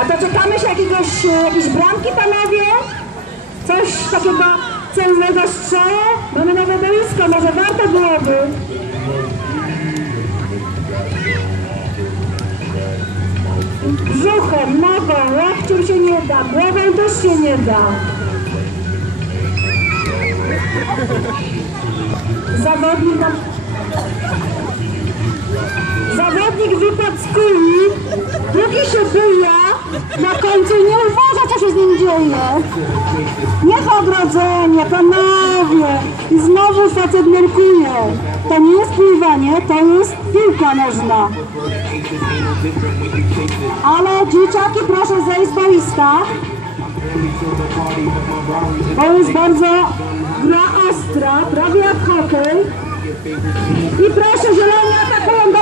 A to czekamy się jakiegoś, e, jakiejś bramki, panowie? Coś takiego celnego strzału? Mamy nowe boisko, może warto byłoby. Brzuchem, nogą, łokciem się nie da, głową też się nie da. Zawodnik. Zawodnik wypadł z kuli, na końcu nie uważa, co się z nim dzieje. Niech ogrodzenie, panowie! I znowu facet nurkuje. To nie jest pływanie, to jest piłka nożna. Ale dzieciaki proszę zejść z boiska. To jest bardzo gra ostra, prawie jak hokej. I proszę, zieloni atakują,